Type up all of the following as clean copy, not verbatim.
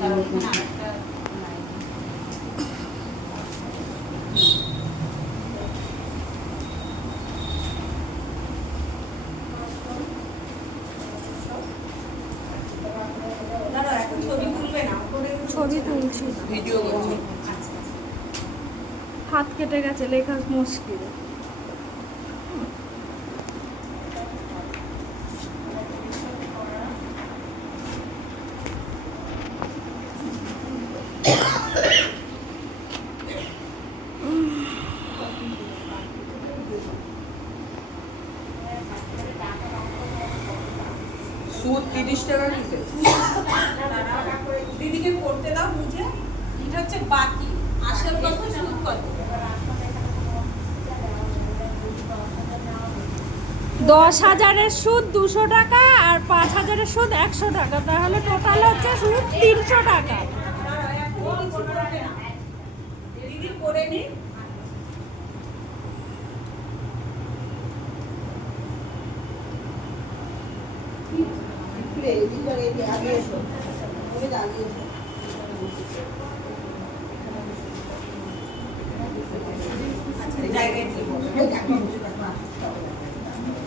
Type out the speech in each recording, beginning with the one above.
ছবি তুলছি, ভিডিও করছি। হাত কেটে গেছে, লেখা মুশকিল। সুদ 30 টাকা নিতে। দিদিকে করতে দাও বুঝে। এটা হচ্ছে বাকি, আসল কত সুদ কত। 10,000-এর সুদ 200 টাকা আর 5,000-এর সুদ 100 টাকা, তাহলে টোটাল হচ্ছে সুদ 300 টাকা। দিদি করে নি।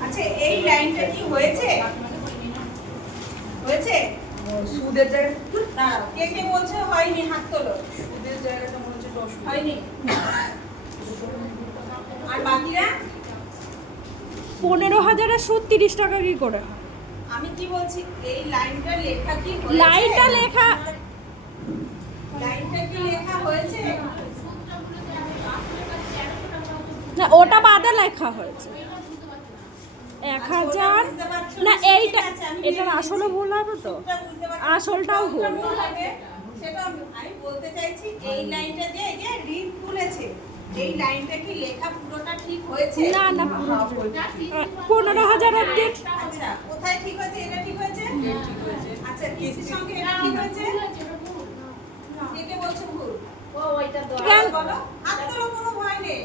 আচ্ছা এই লাইনটা কি হয়েছে? হয়েছে? সুদের জায়গায় না, কে কে বলছে হয়নি হাত তোলো। সুদের জায়গাটা মনে হচ্ছে 10 হয়নি। আর বাকিরা? 15,000-এর সুদ 30 টাকা কি করে হয়? আমি কি বলছি, এই লাইনটা লেখা কি হয়েছে? লাইনটা লেখা হয়েছে? না, ওটা বাদে লেখা হয়েছে 1,000। না এইটা, এটার আসলে ভুল হবে তো, আসলটাও ভুল। সেটা আমি বলতে চাইছি, এই লাইনটা যে এই যে ঋণ তুলেছে, এই লাইনটা কি লেখা পুরোটা ঠিক হয়েছে? না না, 15,000 অবধি। আচ্ছা, কোথায় ঠিক হয়েছে? এটা ঠিক হয়েছে? ঠিক হয়েছে। আচ্ছা, কিস্তির সঙ্গে এটা ঠিক হয়েছে? কে বলছো ভুল? কেন? বলো, হাত তোলো, কোনো ভয় নেই।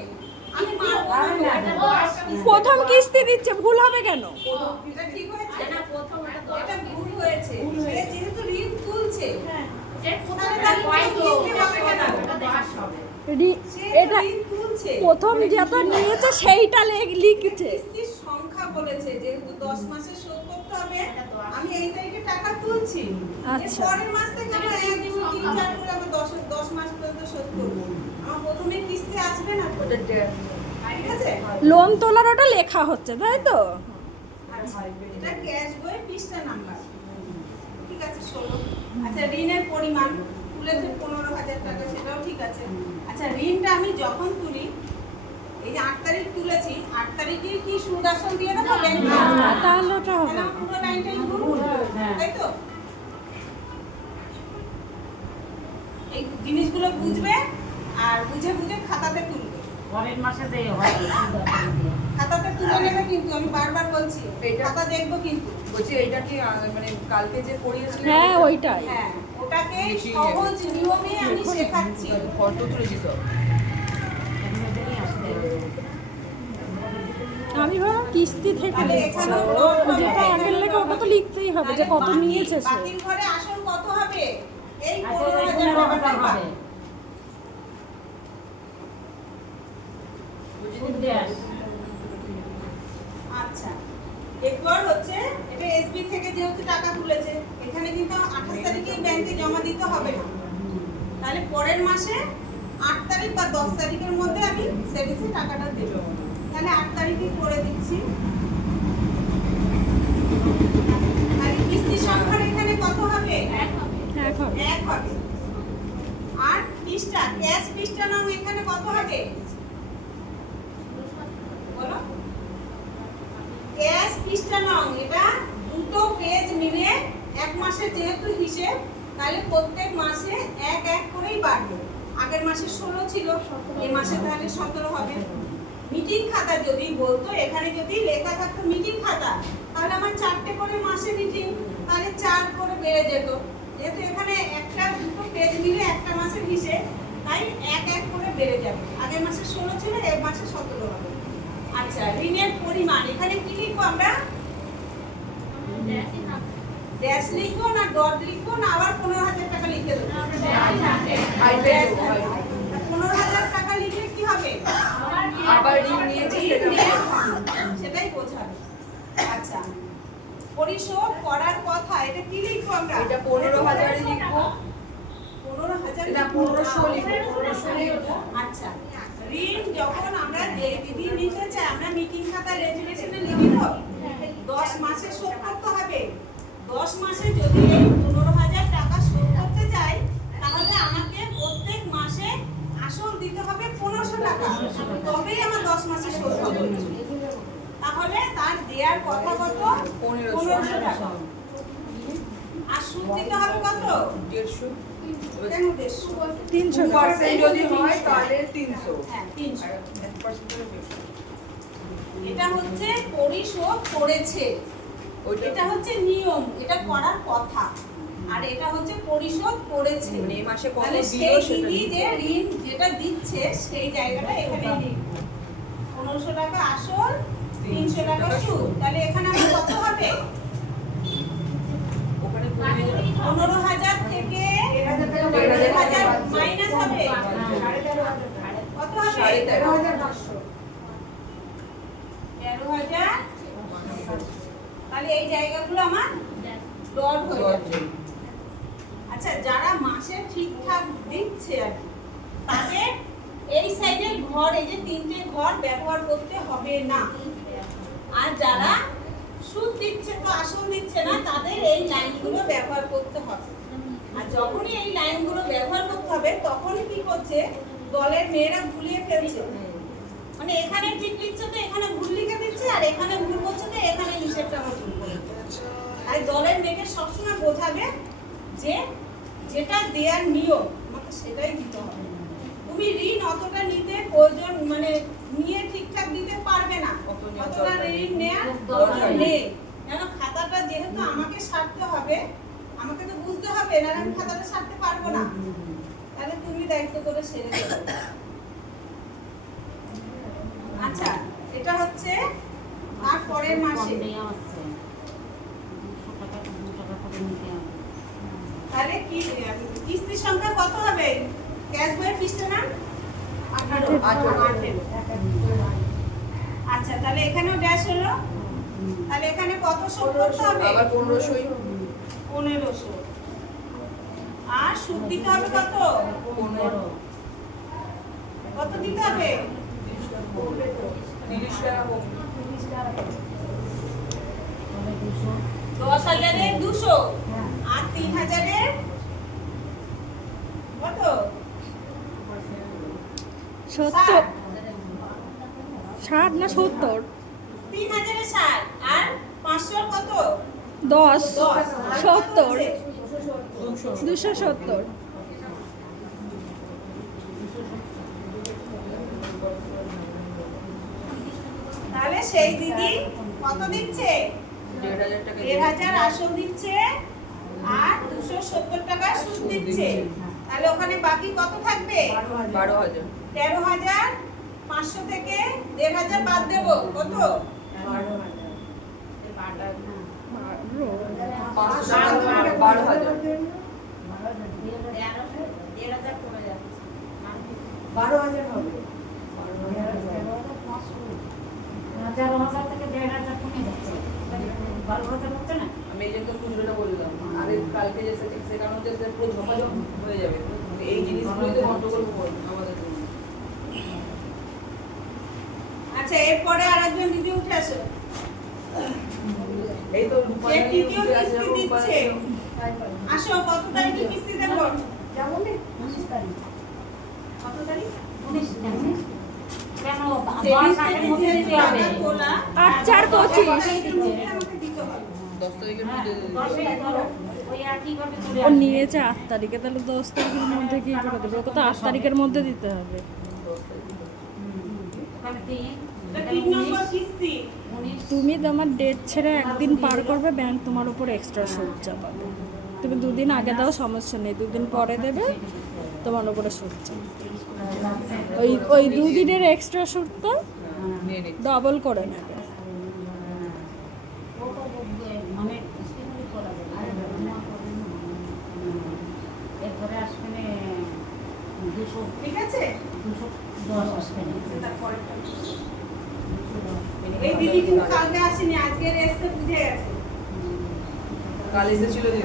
আমি মারবো না। প্রথম কিস্তি দিচ্ছে, ভুল হবে কেন? এটা ঠিক হয়েছে? এটা ভুল হয়েছে। সে যেহেতু ঋণ তুলছে, এটা প্রথম যেটা নিয়েছে সেইটা লিখছে। কিস্তির সংখ্যা বলেছে, যেহেতু 10 মাসে শোধ করতে হবে, আমি এই তারিখে টাকা তুলছি। আচ্ছা। পরের মাস থেকে আমরা 1 2 3 4 করে আমরা 10 মাস পর্যন্ত শোধ করব। আমার প্রথমে কিস্তি আসবে না তো? ঠিক আছে? লোন তোলার ওটা লেখা হচ্ছে, তাই তো? আচ্ছা, এটা ক্যাশ বইয়ের পৃষ্ঠা নাম্বার। ঠিক আছে, 16। আচ্ছা, ঋণের পরিমাণ তুলেছে 15,000 টাকা, সেটাও ঠিক আছে। আচ্ছা, ঋণটা আমি যখন তুলি, এই যে 8 তারিখ তুলেছি, 8 তারিখে কি সুদ আসল দিয়ে দেবো ব্যাংকে? না, তাহলে ওটা হবে তাহলে না। আমার পুরো লাইনটাই ভুল, তাই তো? এই জিনিসগুলো বুঝবে আর বুঝে বুঝে খাতাতে তুলবে। পরের মাসে যে হয় খাতাতে তুলে নেবে কিন্তু, আমি বারবার বলছি, খাতা দেখবো কিন্তু। বলছি এইটা কি মানে কালকে যে পড়িয়েছি? হ্যাঁ, ওইটাই। হ্যাঁ, ওটাকে সহজ নিয়মে আমি শেখাচ্ছি। ফটো তুলেছি তো। আমি ভাবলাম কিস্তি থেকে তাহলে লিখছে, এখানেও ও নোট হবে, যেটা আগের লেখা ওটা তো লিখতেই হবে যে কত তাহলে নিয়েছে সে। বাকির ঘরে আসল কত হবে? এই আচ্ছা, 15,000 টাকা হবে সুদ দেশ। আচ্ছা, এরপর হচ্ছে এটা এসবি থেকে যেহেতু টাকা তুলেছে, এখানে কিন্তু 28 তারিখেই ব্যাংকে জমা দিতে হবে না। তাহলে পরের মাসে 8 তারিখ বা 10 তারিখের মধ্যে আমি সেভিংসে টাকাটা দেব। তাহলে 8 তারিখে করে দিচ্ছি। আর কিস্তি সংখ্যা এখানে কত হবে? এখন 1 হবে। আর পৃষ্ঠা, ক্যাশ পৃষ্ঠা নাম এখানে কত হবে? বলো। ক্যাশ পৃষ্ঠা নং, এটা দুটো পেজ মিলিয়ে 1 মাসের যেহেতু হিসেব, তাহলে প্রত্যেক মাসে 1 1 করেই বাড়বে। আগের মাসে 16 ছিল, এই মাসে তাহলে 17 হবে। মিটিং খাতা যদি বলতো, এখানে যদি লেখা থাকতো মিটিং খাতা, তাহলে আমার 4টে করে মাসে মিটিং, তাহলে 4 করে বেড়ে যেত। যেহেতু এখানে একটা দুটো পেজ মিলে একটা মাসের হিসেব, তাই 1 1 করে বেড়ে যাবে। আগের মাসে 16 ছিল, এই মাসে 17 হবে। আচ্ছা, ঋণের পরিমাণ এখানে কি লিখবো আমরা? ড্যাশ লিখবো না ডট লিখবো না আবার 15,000 টাকা লিখে দেবো? পরিশোধ করার কথা, এটা কি লিখবো আমরা? এটা 15,000 লিখবো। 15,000 এটা 1500 লিখবো, 1500 লিখবো। আচ্ছা, ঋণ যখন আমরা যে দিদি নিতে চাই, আমরা মিটিং খাতা রেজুলেশনে লিখি তো 10 মাসে শোধ করতে হবে। 10 মাসে যদি এই 15,000 টাকা শোধ করতে চাই, তাহলে আমাকে প্রত্যেক মাসে আসল দিতে হবে 1500 টাকা, তবেই আমার 10 মাসে শোধ হবে। তাহলে তার দেয়ার কথা কত? 1500 টাকা। আর সুদ দিতে হবে কত? 150 কেন 150? 300 টাকা। 2% যদি হয় তাহলে 300। হ্যাঁ 300। আর 1% হলে 150। এটা হচ্ছে পরিশোধ করেছে, এটা হচ্ছে নিয়ম, এটা করার কথা। আর এটা হচ্ছে পরিশোধ করেছে, মানে এই মাসে কত তাহলে দিল সেই সেটা দিদি লিখবো। যে ঋণ যেটা দিচ্ছে সেই জায়গাটা এখানে লিখবো। 1500 টাকা আসল, 300 টাকা সুদ। তাহলে এখানে আমার কত হবে? ওখানে কমে যাবে। 15,000 থেকে 1,500 মাইনাস হবে, কত হবে? 13,500। 13,000। তাহলে এই জায়গাগুলো আমার ডট হয়ে যাবে। আচ্ছা, যারা মাসে ঠিকঠাক দিচ্ছে আর কি, তাদের এই সাইডের ঘর, এই যে 3টে ঘর ব্যবহার করতে হবে না। আর যারা সুদ দিচ্ছে তো আসল দিচ্ছে না, তাদের এই লাইনগুলো ব্যবহার করতে হবে। আর যখনই এই লাইনগুলো ব্যবহার করতে হবে, তখন কি করছে দলের মেয়েরা ভুলিয়ে ফেলছে। মানে এখানে ঠিক লিখছে তো এখানে ভুল লিখে দিচ্ছে, আর এখানে ভুল করছে তো এখানে হিসেবটা আমার ভুল করছে। তাই দলের মেয়েকে সবসময় বোঝাবে যে যেটা দেওয়ার নিয়ম আমাকে সেটাই দিতে হবে। তুমি ঋণ অতটা নিতে প্রয়োজন, মানে নিয়ে ঠিকঠাক দিতে পারবে না, অতটা ঋণ নেওয়ার প্রয়োজন নেই। কেন খাতাটা যেহেতু আমাকে সারতে হবে, আমাকে তো বুঝতে হবে, না আমি খাতাটা সারতে পারবো না। তাহলে তুমি দায়িত্ব করে সেরে দেবে। আচ্ছা, এটা হচ্ছে তার পরের মাসে। তাহলে কি কিস্তির সংখ্যা কত হবে? ক্যাশ বইয়ের পৃষ্ঠা নাম 18। আচ্ছা, তাহলে এখানেও ড্যাশ হলো। তাহলে এখানে কত শোধ করতে হবে? আবার 1500ই। 1500। আর সুদ দিতে হবে কত? 15। কত দিতে হবে? 30 টাকা কম। 10,000-এর 200 আর 3,000-এর কত? 70 60 না 70 3,000-এর 60 আর 500-এর কত? 10 10 70 270 তাহলে সেই দিদি কত দিচ্ছে? 1,500 টাকা। 1,500 আসল দিচ্ছে আর 270 টাকা সুদ দিচ্ছে। তাহলে ওখানে বাকি কত থাকবে? 12,000। 13,500 থেকে 1,500 বাদ দেব, কত? 12,000। 12,000 হবে। 11,000 থেকে 1,500 কমে যাচ্ছে। 12,000 হচ্ছে না? আমি এই জন্য খুচরোটা বললাম। আরে কালকে যে সেখানে হচ্ছে পুরো ঝমাঝম হয়ে যাবে। এই জিনিসগুলোই তো গন্ডগোল করবে আমাদের জন্য। আচ্ছা, এরপরে আরেকজন দিদি উঠে আসো। এই তো যে তৃতীয় কিস্তি দিচ্ছে, আসো, কত তারিখে কিস্তি দেব? যেমন 19 তারিখ। কত তারিখ? 19 কেন? 23 10 টাকার তারিখে মধ্যে দিতে হবে। টাকা তোলা, 8/4/25 আমাকে দিতে হবে। 10 তারিখের হ্যাঁ, মধ্যে দিয়ে 10 দিবি। টাকা ধরো, ওই একইভাবে চলে ও আসবে। নিয়েছে 8 তারিখে, তাহলে 10 তারিখের মধ্যে কি করে দেবে? ওকে তো 8 তারিখের মধ্যে দিতে হবে। 10 তারিখ। ওখানে 3, এটা 3 নম্বর কিস্তি। 19, তুমি তোমার ডেট ছেড়ে একদিন পার করবে, ব্যাংক তোমার উপর এক্সট্রা সুদ চাপাবে। তুমি 2 দিন আগে দাও, সমস্যা নেই, 2 দিন পরে দেবে, তোমার উপরে সুদ চাপাবে। ওই 2 দিনের এক্সট্রা সুদটা নিয়ে নে। ডবল করে নেবে। মানে স্পিড করা যাবে। এরপরে আসবে 200, ঠিক আছে? 210 আসবে না। তারপরেরটা। এই দিদি কিন্তু কালকে আসেনি, আজকে এসে বুঝে গেছে। কাল এসেছিল দিদি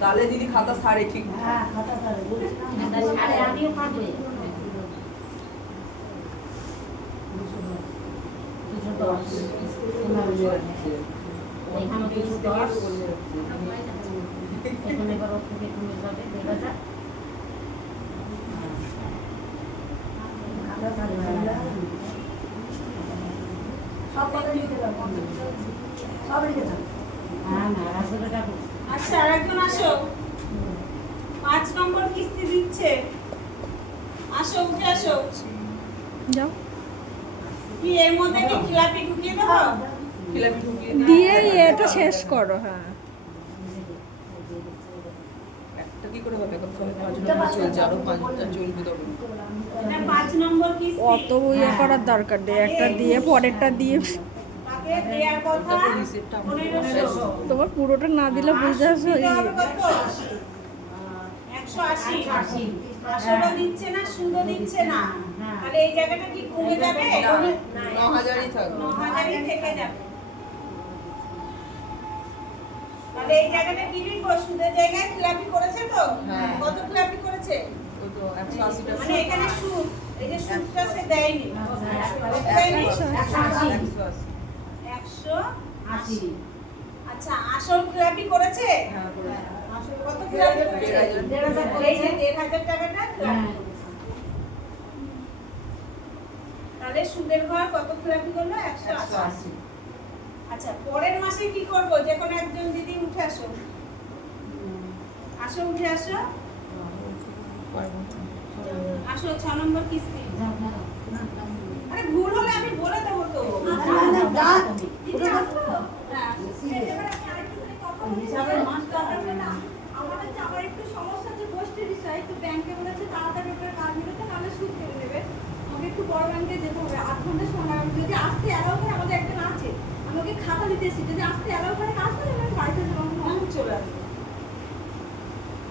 তাহলে দিদি খাতা সারে ঠিক হ্যাঁ খাতা তাহলে বলছিলাম সাড়ে আমিও পারবো 210 এখানে 210 এখানে এবার ওর থেকে কমে যাবে 2000 খাতা তাহলে সব কথা লিখে দাও সব লিখে দাও হ্যাঁ না রাজুটা আচ্ছা আরেকজন আসো 5 নম্বর কিস্তি দিচ্ছে আসো উঠে আসো যাও কি এর মধ্যে কি খিলাপি ঢুকিয়ে দেবো খিলাপি ঢুকিয়ে দিয়ে এটা শেষ করো। হ্যাঁ একটা কি করে হবে এখন সবাই 5 নম্বর চলছে আরো 5টা চলবে তখন এটা 5 নম্বর কিস্তি অত ইয়ে করার দরকার নেই, একটা দিয়ে পরেরটা দিয়ে তাকে দেওয়ার কথা তারপর হিসেবটা আমরা 1500 তোমার পুরোটা না দিলে বুঝে আসো দিতে হবে কত 180 আসলে দিচ্ছে না সুদও দিচ্ছে না তাহলে এই জায়গাটা কি কমে যাবে 9000ই থাকবে 9000ই থেকে যাবে তাহলে এই জায়গাটা কি লিখবো সুদের জায়গায় খিলাপি করেছে তো হ্যাঁ। কত খিলাপি করেছে ওই তো 180 টাকা মানে এখানে সুদ এই যে সুদটা সে দেয়নি দেয়নি 180 আচ্ছা আসল খিলাপি করেছে হ্যাঁ করেছে কত খিলাপি করেছে 1500 এই যে 1500 টাকাটা খিলাপি তাহলে সুদের ঘর কত খিলাপি করলো 180 আচ্ছা পরের মাসে কি করব যে কোনো একজন দিদি উঠে আসো আসো উঠে আসো আসো 6 নম্বর কিস্তি আরে ভুল হলে আমি বলে দেবো তো দিদি আসো হ্যাঁ হিসাবের মাসটা আমাদের যে আবার একটু সমস্যা যে গোষ্ঠীর বিষয় একটু ব্যাংকে বলেছে তাড়াতাড়ি ওটা কাজ মিলতে নাহলে সুদ কেটে নেবে আমাকে একটু বড় ব্যাংকে যেতে হবে 8 ঘন্টা সময় লাগবে যদি আসতে অ্যালাউ করে আমাদের একজন আছে আমি ওকে খাতা দিতে এসেছি যদি আসতে অ্যালাউ করে কাজ করে আমি বাড়িতে যাবো আমি চলে আসবো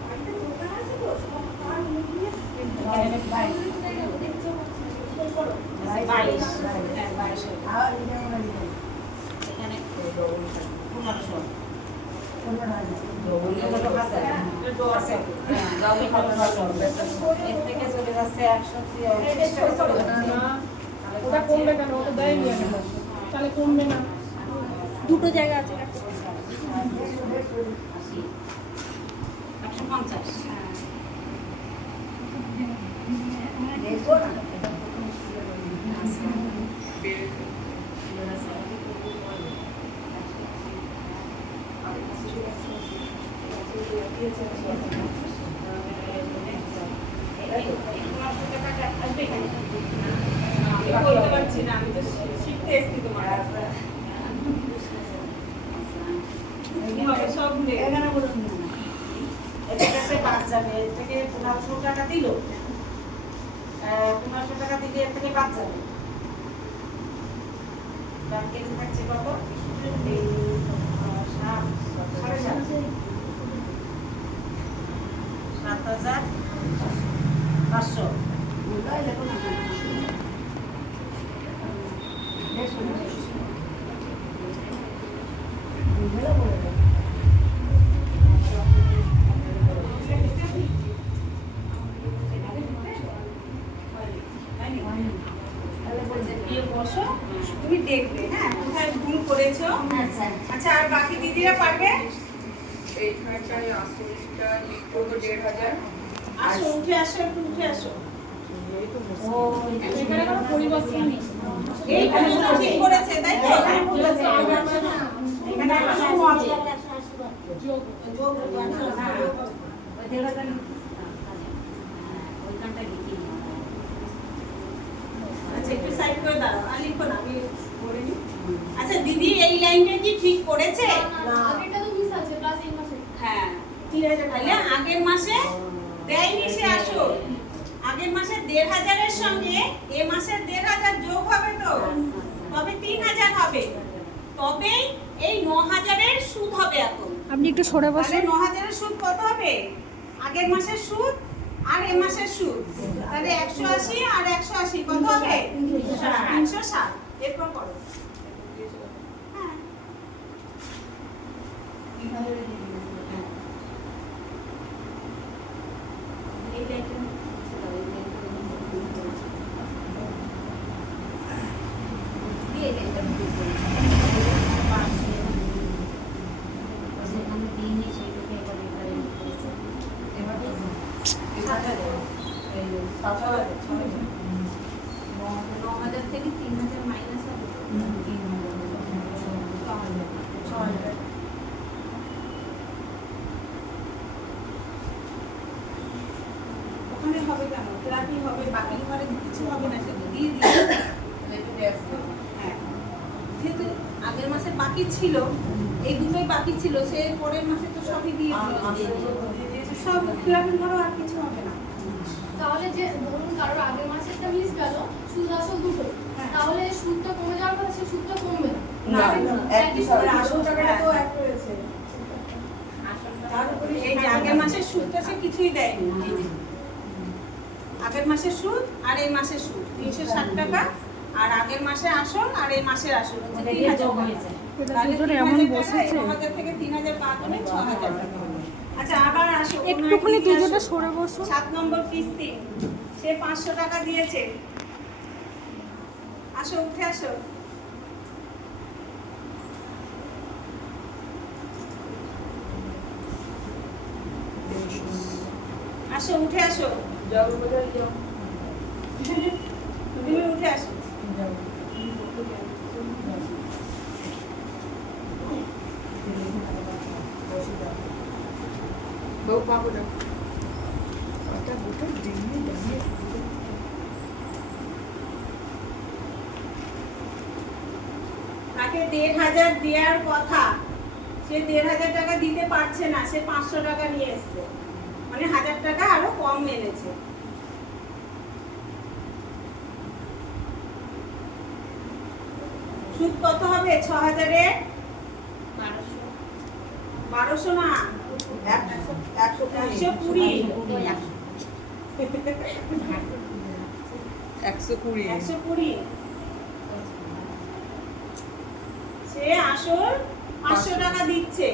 বাড়িতে দোকান আছে তো সব কাজ মিলিয়ে দেখতে করো 22 হ্যাঁ 22 আর এটা আমরা লিখে এখানে 1500 এর থেকে চলে যাচ্ছে 130 ওটা কমবে কেন? ওটা দেয়নি এখন। তাহলে কমবে না। দুটো জায়গা আছে 150 দেখো না আমি বলতে পারছি না আমি তো শিখতে এসেছি তোমার কাছে এইভাবে সব ভুলে গেছি। এখানে বলুন না এটা কাছে বাদ যাবে এর থেকে 1500 টাকা দিল 1500 টাকা দিলে এর থেকে বাদ যাবে ব্যাংকে থাকছে কত এই 7,500 ওটাই দেখো না দেখো না বুঝলে বলে দাও গিয়ে বসো তুমি দেখবে হ্যাঁ কোথায় ভুল করেছো আচ্ছা আর বাকি দিদিরা পারবে এইখানটায় 80টা লিখ করবো 1500 আসো উঠে আসো একটু উঠে আসো ও এখানে কোনো পরিবর্তন নেই। এইখানে তো ঠিক করেছে তাই তো এখানে 180 যোগ। ওই দেড়হাজার ওইখানটা লিখি আচ্ছা একটু সাইড করে দাঁড়াও আর লিখো না আমি করে নিই আচ্ছা দিদি এই লাইনটা কি ঠিক করেছে আগেরটা তো মিস আছে প্লাস এই মাসে হ্যাঁ 3000 তাহলে আগের মাসে দেয়নি সে আসো আগের মাসে 1500 এর সঙ্গে এই মাসের 1500 যোগ হবে তো তবে 3000 হবে তবে এই 9000 এর সুদ হবে এখন আপনি একটু সরে তাহলে বসুন। 9000 এর সুদ কত হবে আগের মাসের সুদ আর এই মাসের সুদ তাহলে 180 আর 180 কত হবে 360 এরপর করো হ্যাঁ এই লাইনটা দিয়ে লাইনটা যেখানে দিইনি সেইটাকে এবার এবারে করেছে। এভাবে এই 9,000 থেকে 3,000 মাইনাস হবে। ওখানে হবে কেন? ক্লাবই হবে, বাকি ঘরে কিছু হবে না, শুধু দিয়ে দিই। একটু ট্যাক্স হ্যাঁ, যেহেতু আগের মাসে বাকি ছিল, এই দুটোই বাকি ছিল, সে পরের মাসে তো সবই দিয়ে দিল। সব ক্লাবের ঘরেও আর কিছু হবে না। তাহলে যে ধরুন কারোর আগের মাসেরটা মিস গেল, সুদ আসল দুটো, হ্যাঁ। তাহলে সুদটা কমে যাওয়ার কথা, সেই সুদটা কমবে না। না, একই সবে আসল টাকাটা তো এক রয়েছে। এই যে আগের মাসের সুদটা সে কিছুই দেয়নি। এই যে আগের মাসের সুদ আর এই মাসের সুদ 360 টাকা, আর আগের মাসে আসল আর এই মাসের আসল হচ্ছে ওটা 3,000 যোগ টাকা। হয়েছে। তাহলে দুটোর 3,000 এমন টাকা, বসেছে। 9,000 থেকে 3,000 বাদ হলে 6,000 টাকা। আচ্ছা, আবার আসো, একটুখানি দুজনে সরে বসো। 7 নম্বর কিস্তি, সে 500 টাকা দিয়েছে। আসো, উঠে আসো। আসো, উঠে আসো। যাও কোথায় যাও তুমি উঠে আসো। যাও বউ পাবো না ওটা বুটো দিনে জানে তাকে 1,500 দেওয়ার কথা, সে 1,500 টাকা দিতে পারছে না, সে 500 টাকা নিয়ে এসছে, মানে 1,000 টাকা আরো কম এনেছে। সুদ কত হবে? 6,000 এ 1200 না, 120। 120 সে আসল 500 টাকা দিচ্ছে,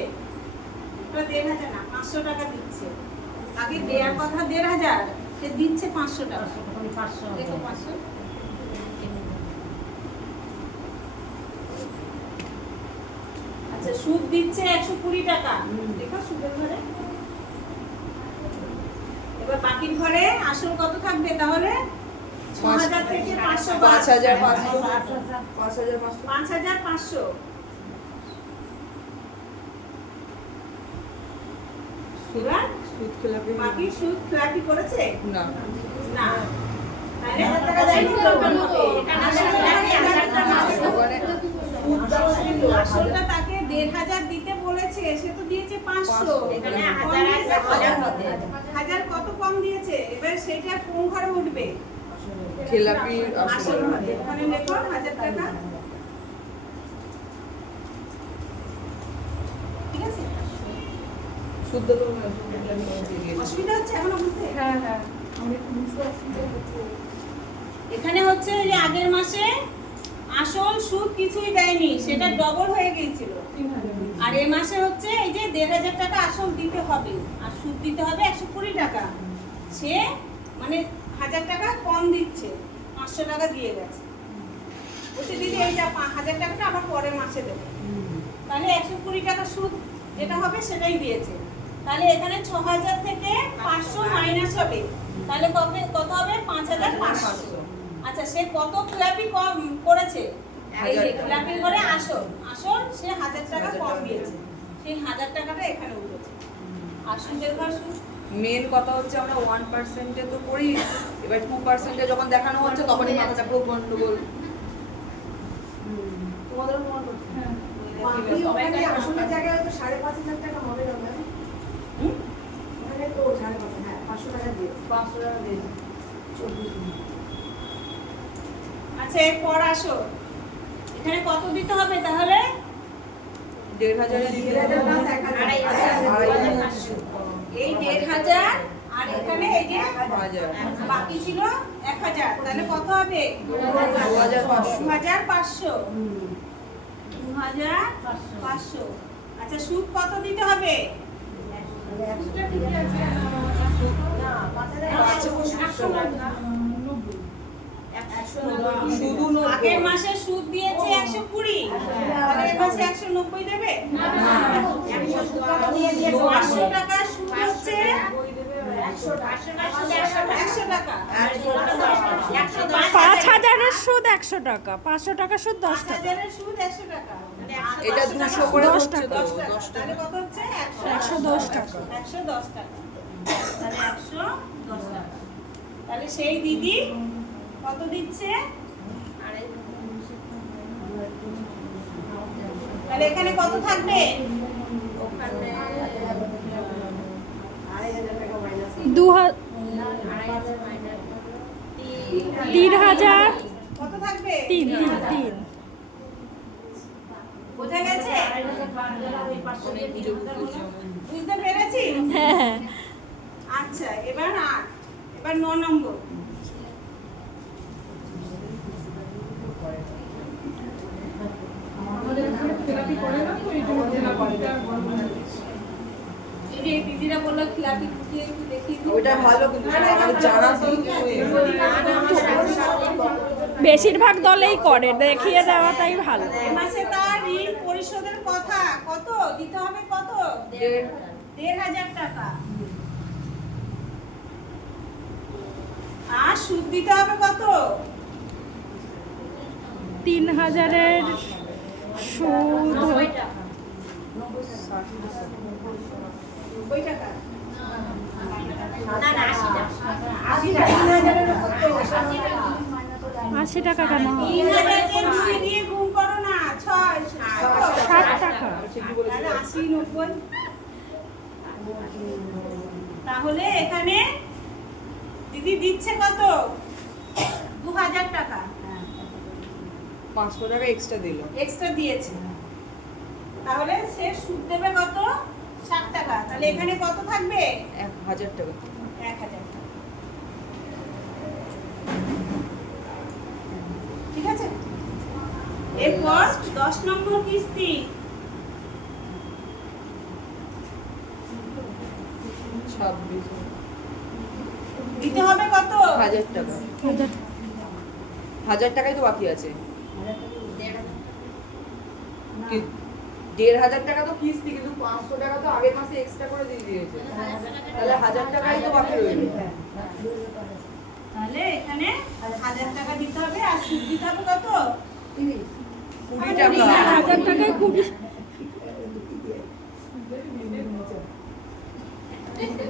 ওটা 1,500 না, 500 টাকা দিচ্ছে। আগে দেওয়ার কথা 1,500, সে দিচ্ছে 500 টাকা। 500 দেখো 500। আচ্ছা, সুদ দিচ্ছে 120 টাকা। দেখো সুদের ঘরে। এবার বাকির ঘরে আসল কত থাকবে তাহলে? 6,000 থেকে 500 বাদ। 5,500 5,500। এবার সুদ খেলাবে বাকি সুদ ফ্ল্যাটি করেছে না না, তাহলে 1,000 টাকা দেয়নি তো ওখানে হবে। ওখানে আসলটা তাকে 1,500 দিতে বলেছে, সে তো দিয়েছে 500। এখানে 1,000 কত কম দিয়েছে? এবার সেটা কোন ঘরে উঠবে? খেলাপি আসল ঘরে। ওখানে লেখো 1,000 টাকা। ঠিক আছে? শুদ্ধ তো অসুবিধা হচ্ছে এখনো বুঝতে? হ্যাঁ হ্যাঁ আমি বুঝতে পারছি। এখানে হচ্ছে যে আগের মাসে আসল সুদ কিছুই দেয়নি, সেটা ডবল হয়ে গিয়েছিল। আর এই মাসে হচ্ছে এই যে 1,500 টাকা আসল দিতে হবে আর সুদ দিতে হবে 120 টাকা। সে মানে 1,000 টাকা কম দিচ্ছে, 500 টাকা দিয়ে গেছে। বলছে দিদি এইটা 1,000 টাকাটা আবার পরের মাসে দেবে। তাহলে 120 টাকা সুদ যেটা হবে সেটাই দিয়েছে। তাহলে এখানে 6,000 থেকে 500 মাইনাস হবে, তাহলে কত হবে? 5,500। আচ্ছা, সে কত ক্ল্যাপি কম করেছে? এই যে ক্ল্যাপি করে আসল সে 1,000 টাকা কম দিয়েছে, সেই 1,000 টাকাটা এখানে উঠেছে। আর সুদের ঘর সুদ মেন কথা হচ্ছে আমরা 1% এ তো করি, এবার 2% এ যখন দেখানো হচ্ছে তখনই মাথাটা পুরো গন্ডগোল। তোমাদেরও প্রমাণ করতে হ্যাঁ। সবাইকে আসলের জায়গায় হয়তো 5,500 টাকা হবে না ম্যাম। হুম? ওখানে তো 5,500, হ্যাঁ 500 টাকা দিয়ে 500 টাকা দিয়ে দাও। 24 আচ্ছা, এরপর আসো, এখানে কত দিতে হবে তাহলে? 1,500 এ দিয়ে দাও। এই 1,500 আর এখানে এই যে 1,000 বাকি ছিল 1,000, তাহলে কত হবে? 2,500 2,500। 2,500। আচ্ছা, আচ্ছা সুদ কত দিতে হবে? শুধু আগের মাসে সুদ দিয়েছে 120, তাহলে এ মাসে 190 দেবে? 500 টাকা সুদ হচ্ছে 100 টাকা। 5,000-এর সুদ 100 টাকা, 500 টাকা সুদ 10 টাকা। 5,000-এর সুদ 100 টাকা। এটা 200 করে 10 হচ্ছে টাকা। তো 10 টাকা। 10 টাকা। তাহলে কত হচ্ছে? 110 টাকা। 110 টাকা। তাহলে 110 টাকা। তাহলে সেই দিদি কত দিচ্ছে? তাহলে এখানে কত থাকবে? 3,000 কত থাকবে? 3 বোঝা গেছে? বুঝতে পেরেছি? হ্যাঁ। আচ্ছা এবার 8, এবার 9 নম্বর। এই যে দিদিরা বললো খিলাপি কুটিয়ে একটু দেখিয়ে দিই। ওইটা ভালো কিন্তু আমাদের জানা তো বেশিরভাগ দলেই করে, দেখিয়ে দেওয়াটাই ভালো। এ মাসে তার ঋণ পরিশোধের কথা কত দিতে হবে? কত? 1,500 টাকা। আর সুদ দিতে হবে কত? 3,000-এর সুদ 90 টাকা। 80 টাকা কেন হবে? 3,000-কে 2 দিয়ে গুণ করো না, 6 60 টাকা। তাহলে 80 90। তাহলে এখানে দিদি দিচ্ছে কত? 2,000 টাকা 500 টাকা এক্সট্রা দিল। এক্সট্রা দিয়েছে। তাহলে সে সুদ দেবে কত? 60 টাকা। তাহলে এখানে কত থাকবে? 1000 টাকা। 1,000 টাকা। ঠিক আছে? এরপর 10 নম্বর কিস্তি। 26 দিতে হবে কত? 1000 টাকা। 1000 টাকাই তো বাকি আছে। 1,500 টাকা তো কিস্তি, কিন্তু 500 টাকা তো আগের মাসে এক্সট্রা করে দিয়ে দিয়েছে। তাহলে 1000 টাকাই তো বাকি রইল। তাহলে এখানে 1000 টাকা দিতে হবে আর সুদ দিতে হবে কত? 20 টাকা। 1,000 টাকায় 20।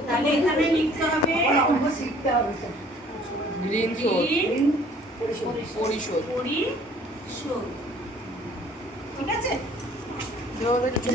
তাহলে এখানে লিখতে হবে ঋণ শোধ ঋণ পরিশোধ। পরিশোধ। ঠিক আছে? দেওয়া হয়েছে।